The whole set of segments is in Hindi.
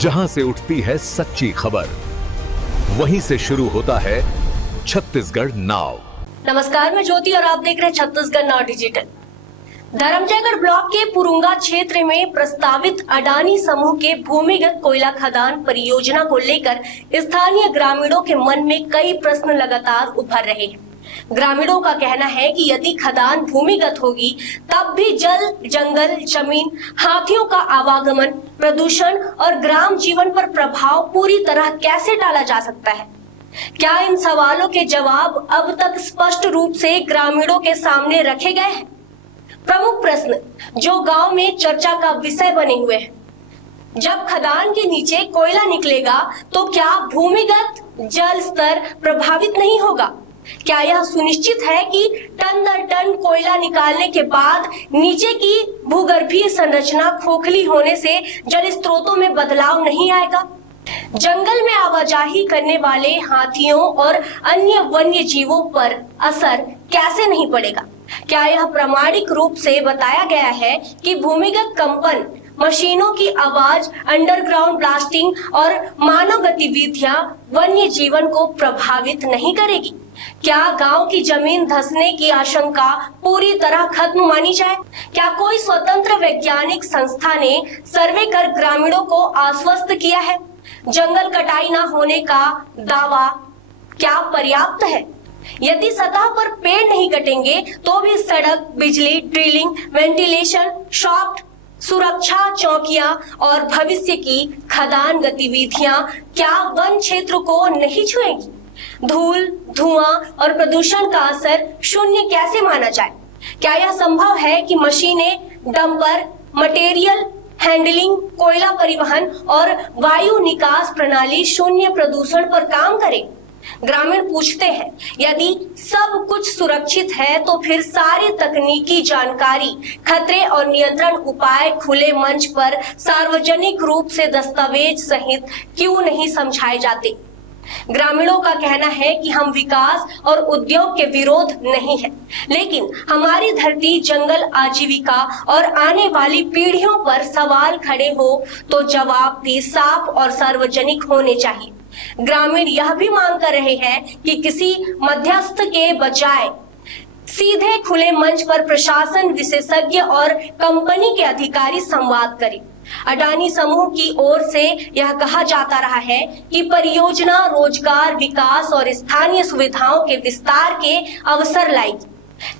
जहां से उठती है सच्ची खबर, वहीं से शुरू होता है छत्तीसगढ़ नाव। नमस्कार, मैं ज्योति और आप देख रहे हैं छत्तीसगढ़ नाव डिजिटल। धर्मजयगढ़ ब्लॉक के पुरुंगा क्षेत्र में प्रस्तावित अडानी समूह के भूमिगत कोयला खदान परियोजना को लेकर स्थानीय ग्रामीणों के मन में कई प्रश्न लगातार उभर रहे हैं। ग्रामीणों का कहना है कि यदि खदान भूमिगत होगी तब भी जल, जंगल, जमीन, हाथियों का आवागमन, प्रदूषण और ग्राम जीवन पर प्रभाव पूरी तरह कैसे डाला जा सकता है? क्या इन सवालों के जवाब अब तक स्पष्ट रूप से ग्रामीणों के सामने रखे गए हैं? प्रमुख प्रश्न जो गांव में चर्चा का विषय बने हुए हैं। जब खदान के नीचे कोयला निकलेगा तो क्या भूमिगत जल स्तर प्रभावित नहीं होगा? क्या यह सुनिश्चित है कि टन दर टन कोयला निकालने के बाद नीचे की भूगर्भीय संरचना खोखली होने से जल स्रोतों में बदलाव नहीं आएगा? जंगल में आवाजाही करने वाले हाथियों और अन्य वन्य जीवों पर असर कैसे नहीं पड़ेगा? क्या यह प्रामाणिक रूप से बताया गया है कि भूमिगत कंपन, मशीनों की आवाज, अंडरग्राउंड ब्लास्टिंग और मानव गतिविधियां वन्य जीवन को प्रभावित नहीं करेगी? क्या गांव की जमीन धंसने की आशंका पूरी तरह खत्म मानी जाए? क्या कोई स्वतंत्र वैज्ञानिक संस्था ने सर्वे कर ग्रामीणों को आश्वस्त किया है? जंगल कटाई न होने का दावा क्या पर्याप्त है? यदि सतह पर पेड़ नहीं कटेंगे तो भी सड़क, बिजली, ड्रिलिंग, वेंटिलेशन, शाफ्ट, सुरक्षा चौकियां और भविष्य की खदान गतिविधियां क्या वन क्षेत्र को नहीं छुएंगी? धूल, धुआं और प्रदूषण का असर शून्य कैसे माना जाए? क्या यह संभव है कि मशीनें, डंपर, मटेरियल हैंडलिंग, कोयला परिवहन और वायु निकास प्रणाली शून्य प्रदूषण पर काम करें? ग्रामीण पूछते हैं, यदि सब कुछ सुरक्षित है तो फिर सारी तकनीकी जानकारी, खतरे और नियंत्रण उपाय खुले मंच पर सार्वजनिक रूप से दस्तावेज सहित क्यों नहीं समझाए जाते? ग्रामीणों का कहना है कि हम विकास और उद्योग के विरोध नहीं है, लेकिन हमारी धरती, जंगल, आजीविका और आने वाली पीढ़ियों पर सवाल खड़े हो तो जवाब भी साफ और सार्वजनिक होने चाहिए। ग्रामीण यह भी मांग कर रहे हैं कि किसी मध्यस्थ के बजाय सीधे खुले मंच पर प्रशासन, विशेषज्ञ और कंपनी के अधिकारी संवाद करें। अडानी समूह की ओर से यह कहा जाता रहा है कि परियोजना रोजगार, विकास और स्थानीय सुविधाओं के विस्तार के अवसर लाएगी।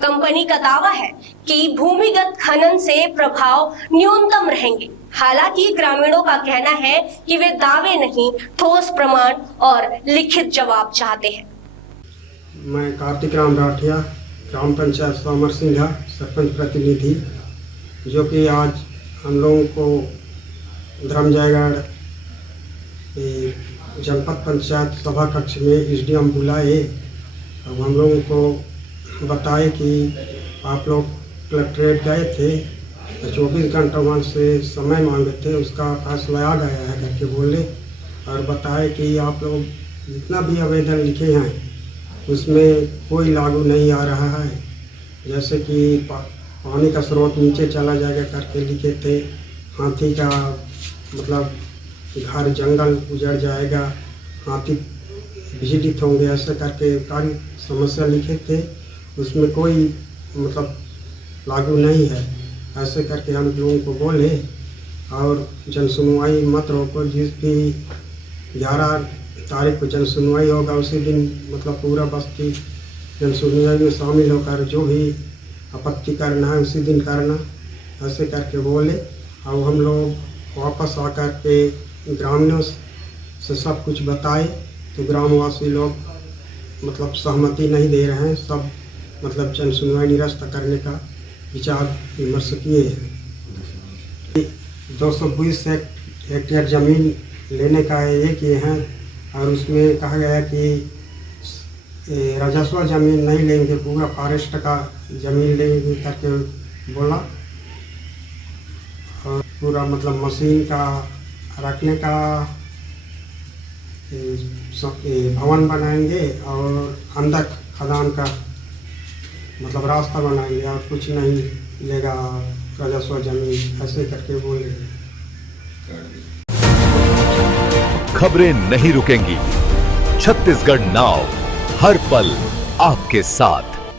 कंपनी का दावा है कि भूमिगत खनन से प्रभाव न्यूनतम रहेंगे। हालांकि ग्रामीणों का कहना है कि वे दावे नहीं, ठोस प्रमाण और लिखित जवाब चाहते हैं। मैं कार्तिक राम राठिया, ग्राम पंचायत सोमर सिंघा, सरपंच प्रतिनिधि, जो कि आज हम लोगों को धर्मजयगढ़ जनपद पंचायत सभा कक्ष में एसडीएम बुलाए। अब हम लोगों को बताए कि आप लोग कलेक्ट्रेट गए थे तो 24 घंटा वहाँ से समय मांगे थे, उसका फैसला आ गया है करके बोले और बताए कि आप लोग जितना भी आवेदन लिखे हैं उसमें कोई लागू नहीं आ रहा है। जैसे कि पानी का स्रोत नीचे चला जाएगा करके लिखे थे, हाथी का मतलब घर, जंगल उजड़ जाएगा, हाथी विचलित होंगे, ऐसे करके सारी समस्या लिखे थे। उसमें कोई मतलब लागू नहीं है, ऐसे करके हम लोगों को बोले। और जन सुनवाई मत रोको, जिस भी 11 तारीख को जन सुनवाई होगा उसी दिन मतलब पूरा बस्ती जन सुनवाई में शामिल होकर जो भी आपत्ति करना है उसी दिन करना, ऐसे करके बोले। और हम लोग वापस आकर के ग्रामीणों से सब कुछ बताए तो ग्रामवासी लोग मतलब सहमति नहीं दे रहे हैं, सब मतलब जन सुनवाई निरस्त करने का विचार विमर्श किए हैं। 220 हेक्टेयर ज़मीन लेने का ये किए हैं और उसमें कहा गया कि राजस्व ज़मीन नहीं लेंगे, पूरा फॉरेस्ट का ज़मीन लेंगे करके बोला। और पूरा मतलब मशीन का रखने का भवन बनाएंगे और अंदर खदान का मतलब रास्ता बनाएंगे और कुछ नहीं लेगा राजस्व ज़मीन, ऐसे करके बोले। खबरें नहीं रुकेंगी। छत्तीसगढ़ नाउ हर पल आपके साथ।